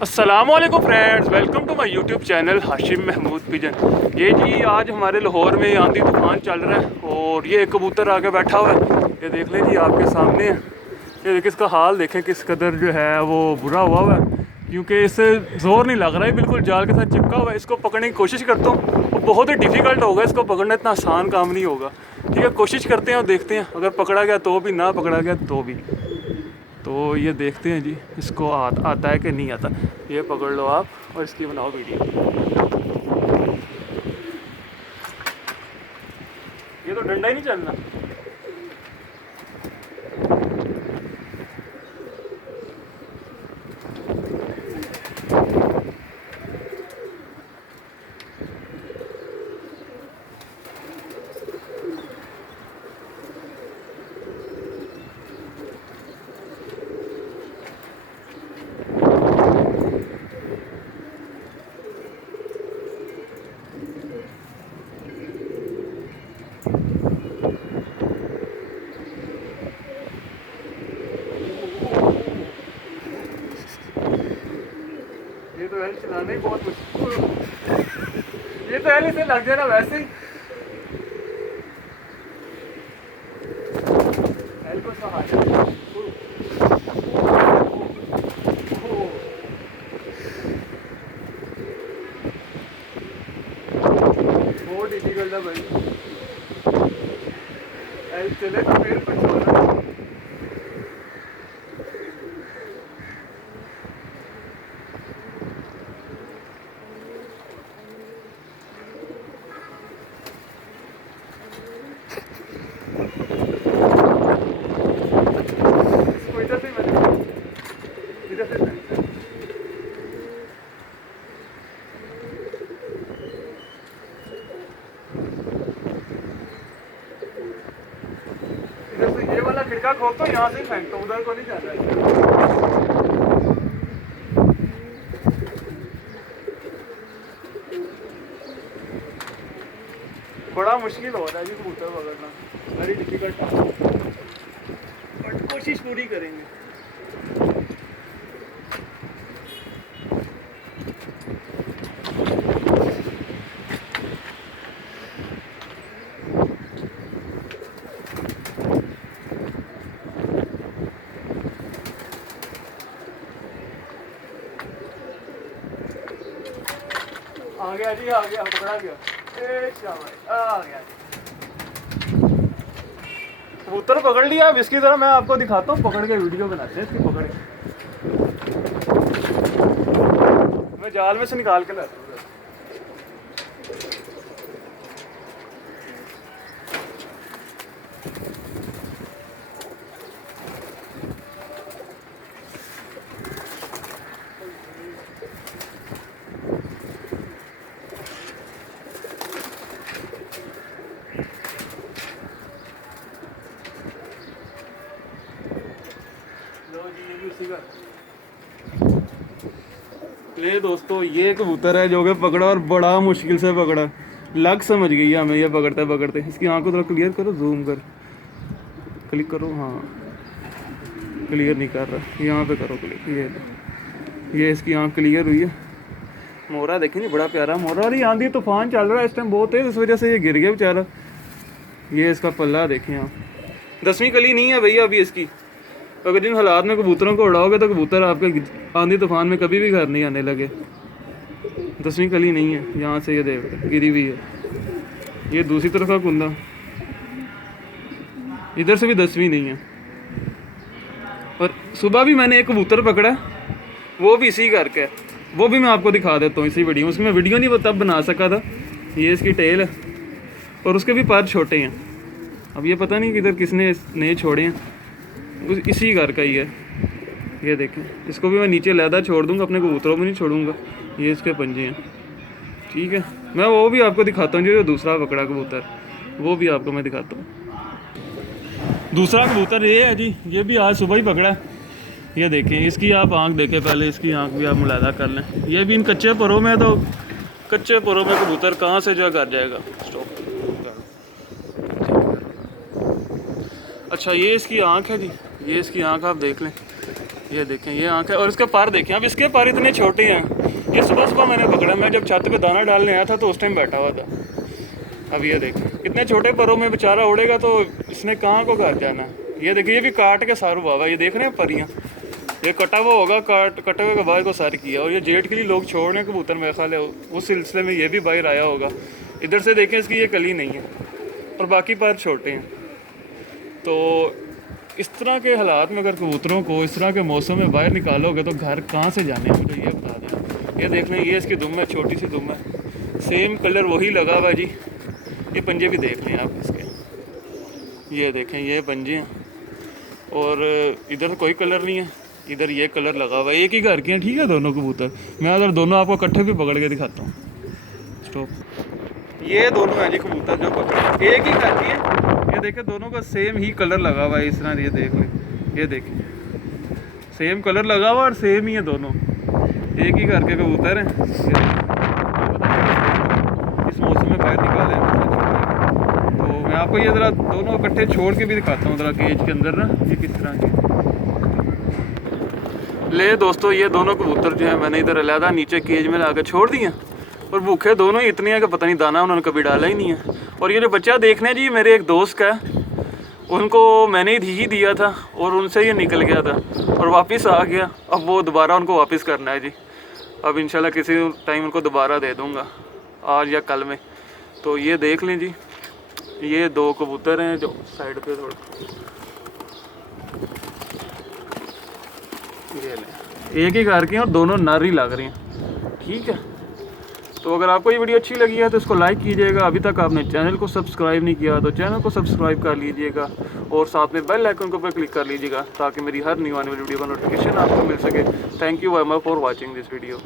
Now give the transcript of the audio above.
अस्सलामुअलैकुम friends, welcome to my YouTube channel Hashim Mahmood pigeon. ये जी आज हमारे लाहौर में आंधी तूफान चल रहा है और ये एक कबूतर आके बैठा हुआ है। ये देख लें जी, आपके सामने है। ये देखिए इसका हाल देखें किस कदर जो है वो बुरा हुआ है, क्योंकि इससे ज़ोर नहीं लग रहा है, बिल्कुल जाल के साथ चिपका हुआ है। इसको पकड़ने की कोशिश करता हूँ, बहुत ही डिफ़िकल्ट होगा इसको पकड़ना, इतना आसान काम नहीं होगा। ठीक है, कोशिश करते हैं और देखते हैं, अगर पकड़ा गया तो भी, ना पकड़ा गया तो भी। तो ये देखते हैं जी इसको आता है कि नहीं आता। ये पकड़ लो आप और इसकी बनाओ वीडियो। ये तो डंडा ही नहीं चलना। ये तो एल चलाना ही बहुत मुश्किल। ये तो एल इसे लग जाना वैसे ही। एल को सहारा बहुत डिफिकल्ट है भाई। एल चले तो फिर कुछ होना। इसको इधर से इधर से ये वाला खिड़का खोल तो यहाँ से ही फेंकता हूँ, उधर को नहीं जाना है। बड़ा मुश्किल हो रहा है जी कबूतर पकड़ना, वेरी डिफिकल्ट है, बट कोशिश पूरी करेंगे। आ गया जी, आ गया, पकड़ा गया। ए शाबाश, आ गया। कबूतर पकड़ लिया। अब इसकी तरह मैं आपको दिखाता हूँ, पकड़ के वीडियो बनाते हैं इसकी पकड़ के। मैं जाल में से निकाल के लाता हूँ। ये दोस्तों ये कबूतर है जो कि पकड़ा और बड़ा मुश्किल से पकड़ा। लग समझ गई है हमें ये पकड़ते पकड़ते। इसकी आंख को थोड़ा क्लियर करो, जूम कर क्लिक करो। हाँ, क्लियर नहीं कर रहा, यहाँ पे करो क्लिक। ये इसकी आंख क्लियर हुई है। मोरा देखें नहीं, बड़ा प्यारा मोरा। और ये आंधी तूफान चल रहा है इस टाइम बहुत तेज, इस वजह से ये गिर गया बेचारा। ये इसका पल्ला देखें आप, 10वीं कली नहीं है भैया अभी इसकी। अगर जिन हालात में कबूतरों को उड़ाओगे तो कबूतर आपके आंधी तूफान में कभी भी घर नहीं आने लगे। 10वीं कली नहीं है। यहाँ से ये देख गिरी हुई है। ये दूसरी तरफ का कुंदा, इधर से भी 10वीं नहीं है। और सुबह भी मैंने एक कबूतर पकड़ा, वो भी इसी करके, वो भी मैं आपको दिखा देता हूँ इसी वीडियो में। उसकी मैं वीडियो नहीं तब बना सका था। ये इसकी टेल है और उसके भी पर छोटे हैं। अब ये पता नहीं किधर किसने नए छोड़े हैं, इसी घर का ही है। ये देखें, इसको भी मैं नीचे लहदा छोड़ दूंगा, अपने कबूतरों में नहीं छोड़ूंगा। ये इसके पंजे हैं। ठीक है, मैं वो भी आपको दिखाता हूँ जो दूसरा पकड़ा कबूतर, वो भी आपको मैं दिखाता हूँ। दूसरा कबूतर ये है जी, ये भी आज सुबह ही पकड़ा है। ये देखें, इसकी आप आंख देखें पहले, इसकी आंख भी आप मुलादा कर लें। ये भी इन कच्चे परों में, तो कच्चे परों में कबूतर कहाँ से जो है कर जाएगा। स्टॉप। अच्छा, ये इसकी आंख है जी, ये इसकी आंख आप देख लें। ये देखें ये आँख है और इसके पर देखें, अब इसके पर इतने छोटे हैं। ये सुबह सुबह मैंने पकड़ा, मैं जब छत पे दाना डालने आया था तो उस टाइम बैठा हुआ था। अब ये देखें इतने छोटे परों में बेचारा उड़ेगा तो इसने कहाँ को घर जाना है। ये देखिए ये भी काट के सारू बाबा, ये देख रहे हैं परियाँ, ये कटा हुआ होगा, कटे हुए के बाद को सार किया। और ये जेठ के लिए लोग छोड़ रहे हैं कबूतर, मेरे ख्याल है उस सिलसिले में ये भी बाहर आया होगा। इधर से देखें इसकी ये कली नहीं है और बाकी पर छोटे हैं। तो इस तरह के हालात में अगर कबूतरों को इस तरह के मौसम में बाहर निकालोगे तो घर कहाँ से जाने हैं, मुझे ये बता दें। ये देख लें ये इसकी दुम है, छोटी सी दुम है, सेम कलर वही लगा हुआ है जी। ये पंजे भी देख लें आप इसके, ये देखें ये पंजे हैं और इधर कोई कलर नहीं है, इधर ये कलर लगा हुआ है। एक ही घर के हैं, ठीक है दोनों कबूतर। मैं अगर दोनों आपको इकट्ठे भी पकड़ के दिखाता हूँ। स्टॉप, ये दोनों हैं जी कबूतर जो पकड़े, एक ही घर के हैं। ये देखें दोनों का सेम ही कलर लगा हुआ है इस तरह, ये देख लें, ये देखें सेम कलर लगा हुआ और सेम ही है दोनों, एक ही घर के कबूतर हैं। इस मौसम में बाहर निकाले तो मैं आपको ये ज़रा दोनों इकट्ठे छोड़ के भी दिखाता हूँ ज़रा केज के अंदर ना, ये किस तरह के ले। दोस्तों ये दोनों कबूतर जो है मैंने इधर अलहदा नीचे केज में ला कर छोड़ दिए और भूखे दोनों ही इतने हैं कि पता नहीं दाना उन्होंने कभी डाला ही नहीं है। और ये जो बच्चा देखने जी मेरे एक दोस्त का है, उनको मैंने ही दिया था और उनसे ये निकल गया था और वापस आ गया। अब वो दोबारा उनको वापस करना है जी। अब इंशाल्लाह किसी टाइम उनको दोबारा दे दूँगा, आज या कल में। तो ये देख लें जी, ये दो कबूतर हैं जो साइड पे थोड़ा, ये लें एक ही घर के हैं और दोनों नर ही लग रही हैं, ठीक है। तो अगर आपको ये वीडियो अच्छी लगी है तो इसको लाइक कीजिएगा। अभी तक आपने चैनल को सब्सक्राइब नहीं किया तो चैनल को सब्सक्राइब कर लीजिएगा और साथ में बेल आइकन के ऊपर क्लिक कर लीजिएगा ताकि मेरी हर न्यू आने वाली वीडियो का नोटिफिकेशन आपको मिल सके। Thank you very much for watching this video.